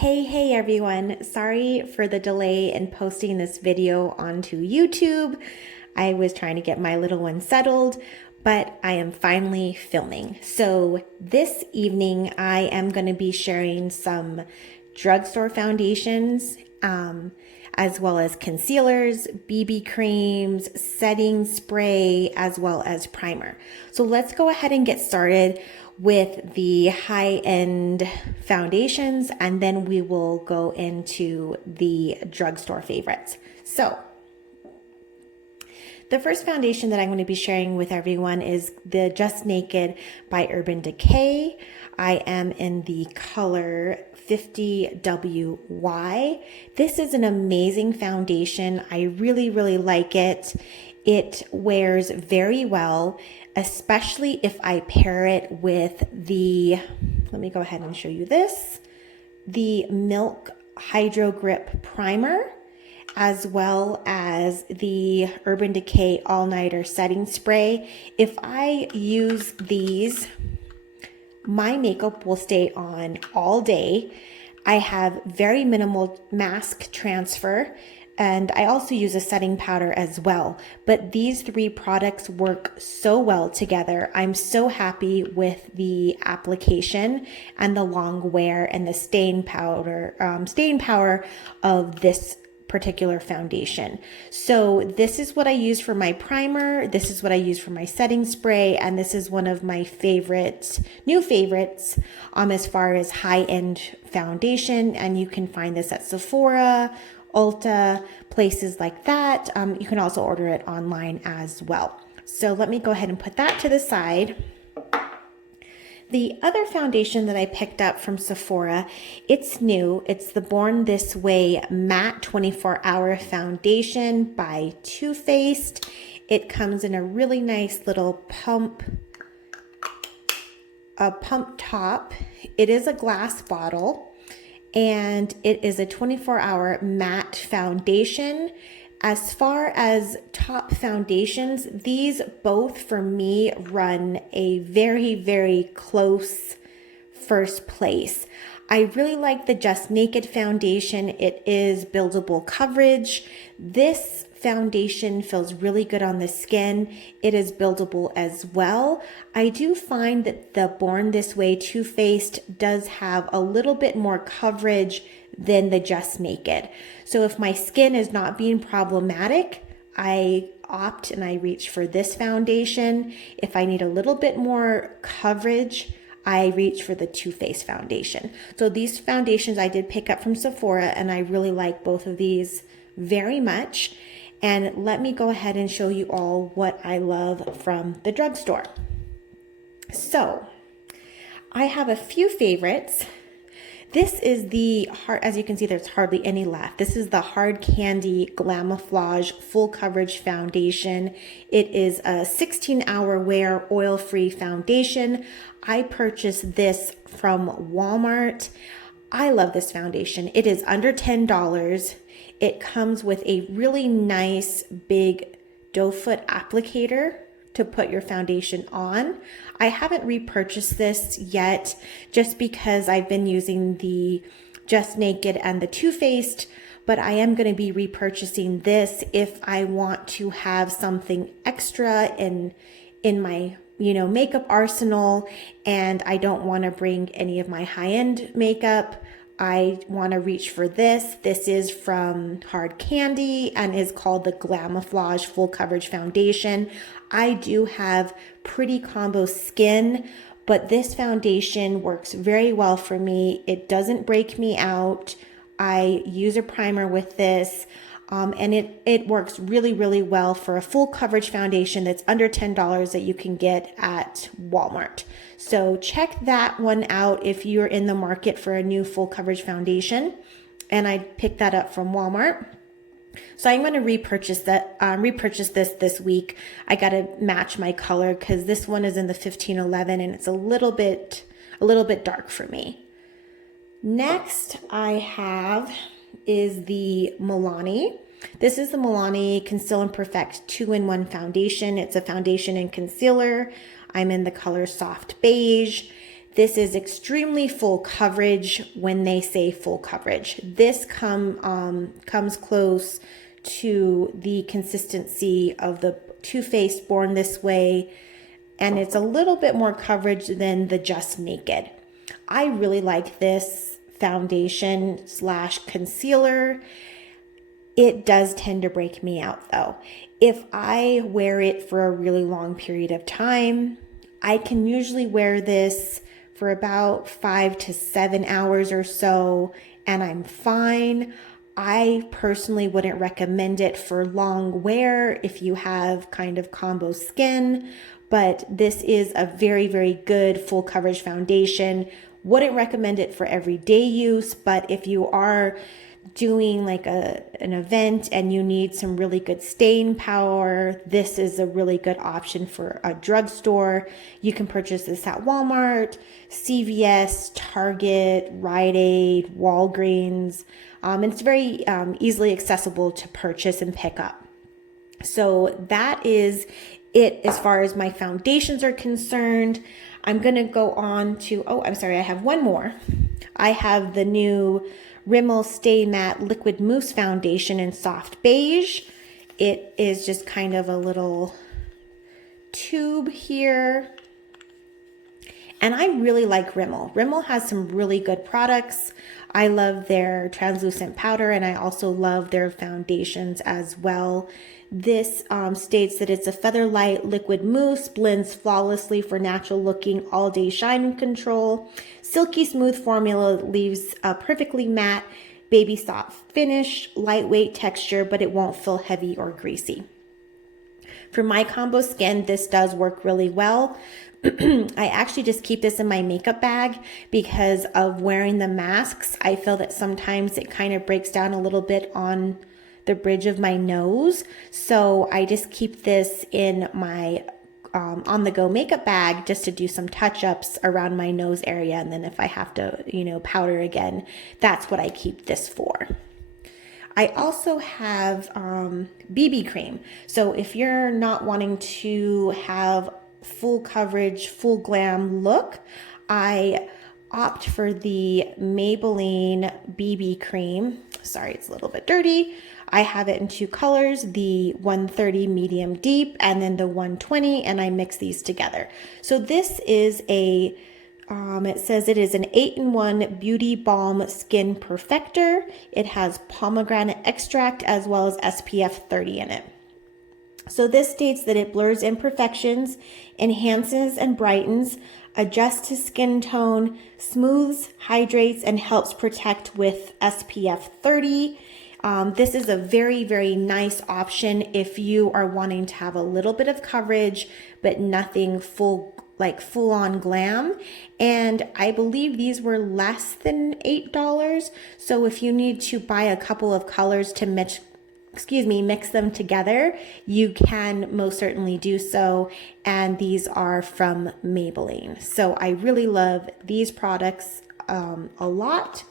Hey everyone. Sorry for the delay in posting this video onto YouTube. I was trying to get my little one settled, but I am finally filming. So this evening I am going to be sharing some drugstore foundations, as well as concealers, BB creams, setting spray, as well as primer. So let's go ahead and get started with the high-end foundations, and then we will go into the drugstore favorites. So the first foundation that I'm going to be sharing with everyone is the Just Naked by Urban Decay. I am in the color 50WY. This is an amazing foundation. I really like it. It wears very well, especially if I pair it with the, let me go ahead and show you this, the Milk Hydro Grip Primer, as well as the Urban Decay All Nighter Setting Spray. If I use these, my makeup will stay on all day. I have very minimal mask transfer, and I also use a setting powder as well. But these three products work so well together. I'm so happy with the application and the long wear and the staying power of this particular foundation. So this is what I use for my primer, this is what I use for my setting spray, and this is one of my new favorites as far as high-end foundation. And you can find this at Sephora, Ulta, places like that. You can also order it online as well. So let me go ahead and put that to the side. The other foundation that I picked up from Sephora, it's new. It's the Born This Way Matte 24-Hour Foundation by Too Faced. It comes in a really nice little pump top. It is a glass bottle, and it is a 24-hour matte foundation. As far as top foundations, these both for me run a very close first place. I really like the Just Naked foundation. It is buildable coverage. This foundation feels really good on the skin. It is buildable as well. I do find that the Born This Way Too Faced does have a little bit more coverage than the Just Naked. So if my skin is not being problematic, I opt and I reach for this foundation. If I need a little bit more coverage, I reach for the Too Faced foundation. So these foundations I did pick up from Sephora, and I really like both of these very much. And let me go ahead and show you all what I love from the drugstore. So I have a few favorites. This is the hard, as you can see, there's hardly any left. This is the Hard Candy Glamouflage Full Coverage Foundation. It is a 16-hour wear oil-free foundation. I purchased this from Walmart. I love this foundation. It is under $10. It comes with a really nice big doe foot applicator to put your foundation on. I haven't repurchased this yet just because I've been using the Just Naked and the Too Faced, but I am going to be repurchasing this if I want to have something extra in my makeup arsenal, and I don't want to bring any of my high-end makeup. I want to reach for this. This is from Hard Candy and is called the Glamouflage Full Coverage Foundation. I do have pretty combo skin, but this foundation works very well for me. It doesn't break me out. I use a primer with this, and it works really well for a full coverage foundation that's under $10 that you can get at Walmart. So check that one out if you're in the market for a new full coverage foundation. And I picked that up from Walmart. So I'm going to repurchase this week. I got to match my color because this one is in the 1511 and it's a little bit dark for me. Next I have is the Milani. This is the Milani Conceal and Perfect 2-in-1 foundation. It's a foundation and concealer. I'm in the color Soft Beige. This is extremely full coverage when they say full coverage. This comes close to the consistency of the Too Faced Born This Way, and it's a little bit more coverage than the Just Naked. I really like this foundation / concealer. It does tend to break me out though. If I wear it for a really long period of time, I can usually wear this for about 5 to 7 hours or so, and I'm fine. I personally wouldn't recommend it for long wear if you have kind of combo skin, but this is a very, very good full coverage foundation. Wouldn't recommend it for everyday use, but if you are doing like an event and you need some really good staying power, this is a really good option for a drugstore. You can purchase this at Walmart, CVS, Target, Rite Aid, Walgreens, and it's very easily accessible to purchase and pick up. So that is it as far as my foundations are concerned. I'm going to go on to, I have one more. I have the new Rimmel Stay Matte Liquid Mousse Foundation in Soft Beige. It is just kind of a little tube here. And I really like Rimmel. Rimmel has some really good products. I love their translucent powder, and I also love their foundations as well. This states that it's a feather light liquid mousse, blends flawlessly for natural looking all day shine control. Silky smooth formula leaves a perfectly matte, baby soft finish, lightweight texture, but it won't feel heavy or greasy. For my combo skin, this does work really well. I actually just keep this in my makeup bag because of wearing the masks. I feel that sometimes it kind of breaks down a little bit on the bridge of my nose. So I just keep this in my on-the-go makeup bag just to do some touch-ups around my nose area. And then if I have to, powder again, that's what I keep this for. I also have BB cream. So if you're not wanting to have full coverage, full glam look, I opt for the Maybelline BB cream. Sorry, it's a little bit dirty. I have it in two colors, the 130 medium deep and then the 120, and I mix these together. So this is it says it is an 8-in-1 Beauty Balm Skin Perfector. It has pomegranate extract as well as SPF 30 in it. So this states that it blurs imperfections, enhances and brightens, adjusts to skin tone, smooths, hydrates, and helps protect with SPF 30. This is a very, very nice option if you are wanting to have a little bit of coverage, but nothing full on glam. And I believe these were less than $8. So if you need to buy a couple of colors to mix them together, you can most certainly do so. And these are from Maybelline. So I really love these products a lot.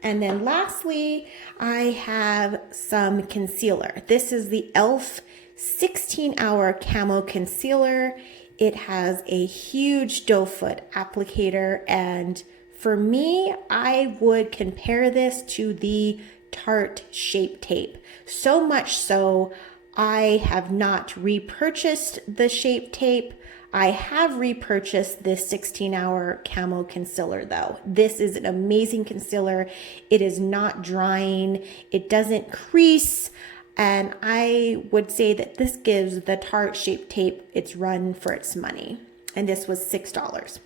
And then lastly, I have some concealer. This is the e.l.f. 16-Hour Camo Concealer. It has a huge doe foot applicator, and for me, I would compare this to the Tarte Shape Tape. So much so, I have not repurchased the Shape Tape. I have repurchased this 16-Hour Camo Concealer though. This is an amazing concealer. It is not drying. It doesn't crease. And I would say that this gives the Tarte Shape Tape its run for its money. And this was $6.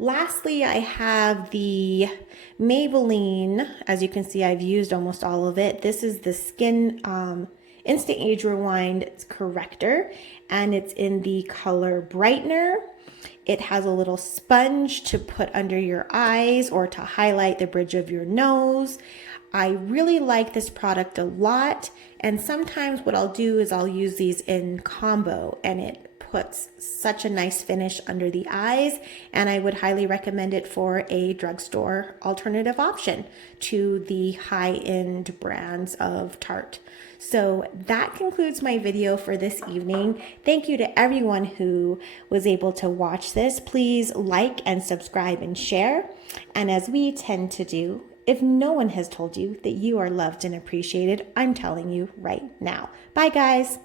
Lastly, I have the Maybelline. As you can see, I've used almost all of it. This is the Skin Instant Age Rewind Corrector, and it's in the color Brightener. It has a little sponge to put under your eyes or to highlight the bridge of your nose. I really like this product a lot, and sometimes what I'll do is I'll use these in combo, and it puts such a nice finish under the eyes, and I would highly recommend it for a drugstore alternative option to the high-end brands of Tarte. So that concludes my video for this evening. Thank you to everyone who was able to watch this. Please like and subscribe and share. And as we tend to do, if no one has told you that you are loved and appreciated, I'm telling you right now. Bye, guys.